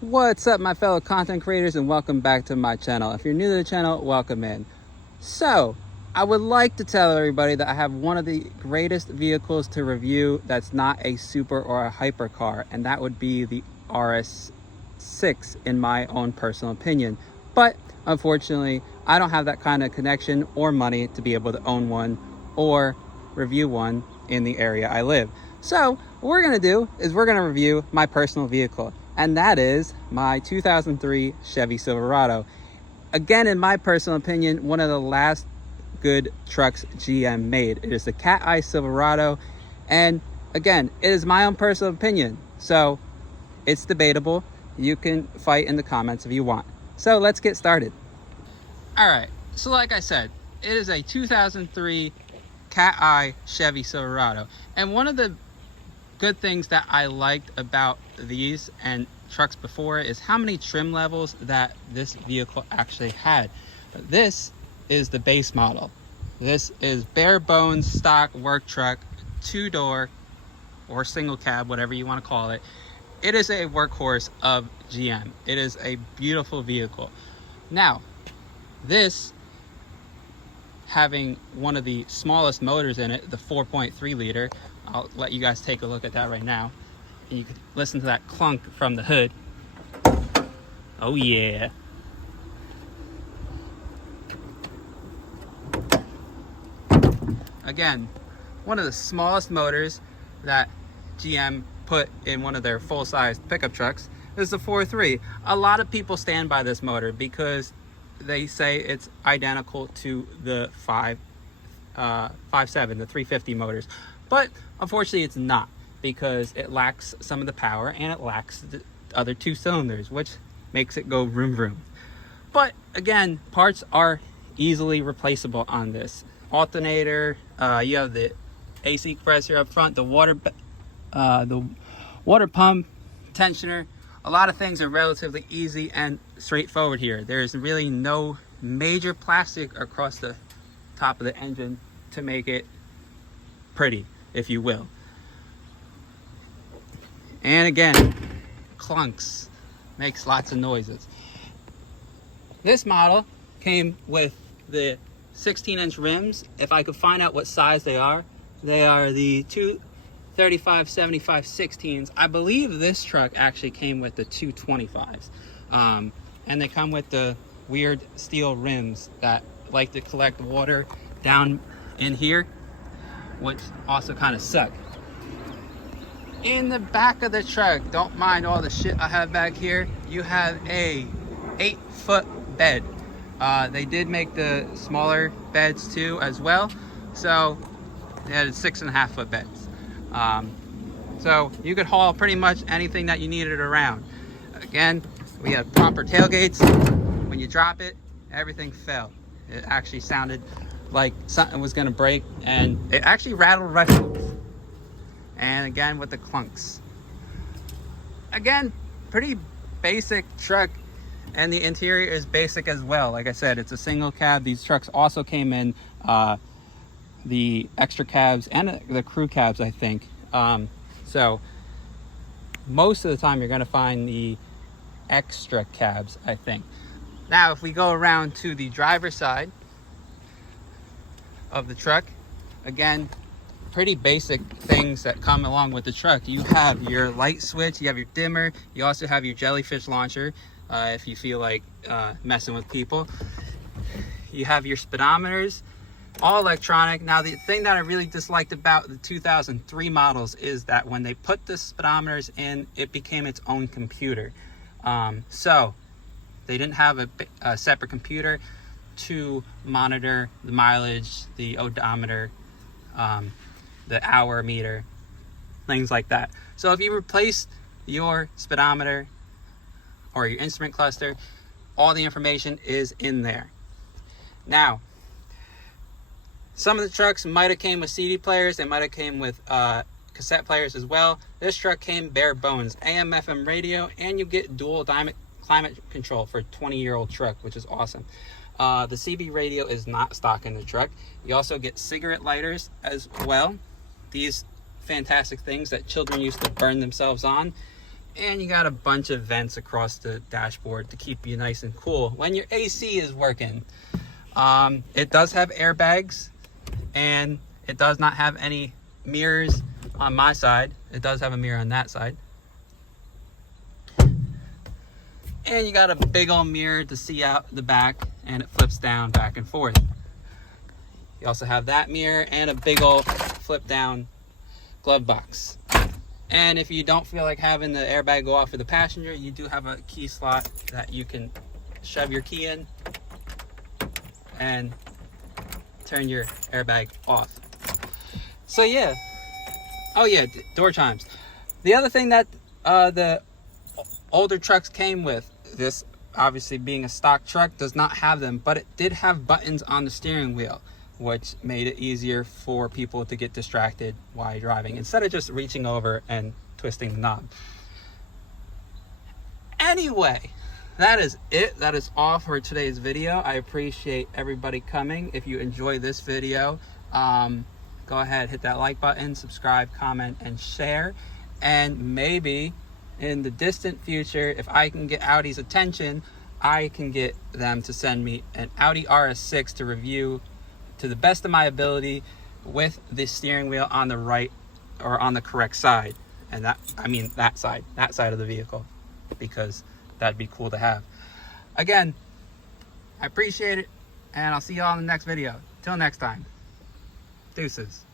What's up, my fellow content creators, and welcome back to my channel. If you're new to the channel, welcome in. So I would like to tell everybody that I have one of the greatest vehicles to review that's not a super or a hypercar, and that would be the RS6 in my own personal opinion. But unfortunately, I don't have that kind of connection or money to be able to own one or review one in the area I live. So what we're gonna do is we're gonna review my personal vehicle, and that is my 2003 Chevy Silverado. Again, in my personal opinion, one of the last good trucks GM made. It is the Cat Eye Silverado, and again, it is my own personal opinion, so it's debatable. You can fight in the comments if you want. So let's get started. All right, so like I said, it is a 2003 Cat Eye Chevy Silverado, and one of the good things that I liked about these and trucks before is how many trim levels that this vehicle actually had. This is the base model. This is bare bones stock work truck, two-door or single cab, whatever you want to call it. It is a workhorse of GM. It is a beautiful vehicle. Now, this having one of the smallest motors in it, the 4.3 liter, I'll let you guys take a look at that right now. And you can listen to that clunk from the hood. Oh yeah. Again, one of the smallest motors that GM put in one of their full-size pickup trucks is the 4.3. A lot of people stand by this motor because they say it's identical to the 5.7, the 350 motors. But unfortunately it's not, because it lacks some of the power and it lacks the other two cylinders, which makes it go vroom vroom. But again, parts are easily replaceable on this. Alternator, you have the AC compressor up front, the water pump, tensioner. A lot of things are relatively easy and straightforward here. There's really no major plastic across the top of the engine to make it pretty, if you will. And again, clunks, makes lots of noises. This model came with the 16-inch rims. If I could find out what size they are the 235/75 16s. I believe this truck actually came with the 225s. And they come with the weird steel rims that like to collect water down in here, which also kind of suck. In the back of the truck, don't mind all the shit I have back here, you have a 8-foot bed. They did make the smaller beds too as well, so they had 6.5-foot beds. So you could haul pretty much anything that you needed around. Again, we have proper tailgates. When you drop it, everything fell. It actually sounded like something was gonna break, and it actually rattled right off. And again with the clunks. Again, pretty basic truck, and the interior is basic as well. Like I said, it's a single cab. These trucks also came in the extra cabs and the crew cabs, I think. So most of the time you're gonna find the extra cabs, I think. Now, if we go around to the driver's side of the truck, again, pretty basic things that come along with the truck. You have your light switch, you have your dimmer, you also have your jellyfish launcher if you feel like messing with people. You have your speedometers, all electronic. Now, the thing that I really disliked about the 2003 models is that when they put the speedometers in, it became its own computer. So they didn't have a separate computer to monitor the mileage, the odometer, the hour meter, things like that. So if you replace your speedometer or your instrument cluster, all the information is in there. Now, some of the trucks might have came with CD players, they might have came with cassette players as well. This truck came bare bones, AM, FM radio, and you get dual climate control for a 20-year-old truck, which is awesome. The CB radio is not stock in the truck. You also get cigarette lighters as well. These fantastic things that children used to burn themselves on. And you got a bunch of vents across the dashboard to keep you nice and cool when your AC is working. It does have airbags, and it does not have any mirrors on my side. It does have a mirror on that side. And you got a big old mirror to see out the back, and it flips down back and forth. You also have that mirror and a big old flip down glove box. And if you don't feel like having the airbag go off for the passenger, you do have a key slot that you can shove your key in and turn your airbag off. So yeah. Oh yeah, door chimes. The other thing that the older trucks came with, this obviously being a stock truck, does not have them, but it did have buttons on the steering wheel, which made it easier for people to get distracted while driving instead of just reaching over and twisting the knob. Anyway, that is it. That is all for today's video. I appreciate everybody coming. If you enjoy this video, go ahead, hit that like button, subscribe, comment, and share. And maybe in the distant future, if I can get Audi's attention, I can get them to send me an Audi RS6 to review to the best of my ability with the steering wheel on the right or on the correct side. And that, I mean that side of the vehicle, because that'd be cool to have. Again, I appreciate it, and I'll see you all in the next video. Till next time, deuces.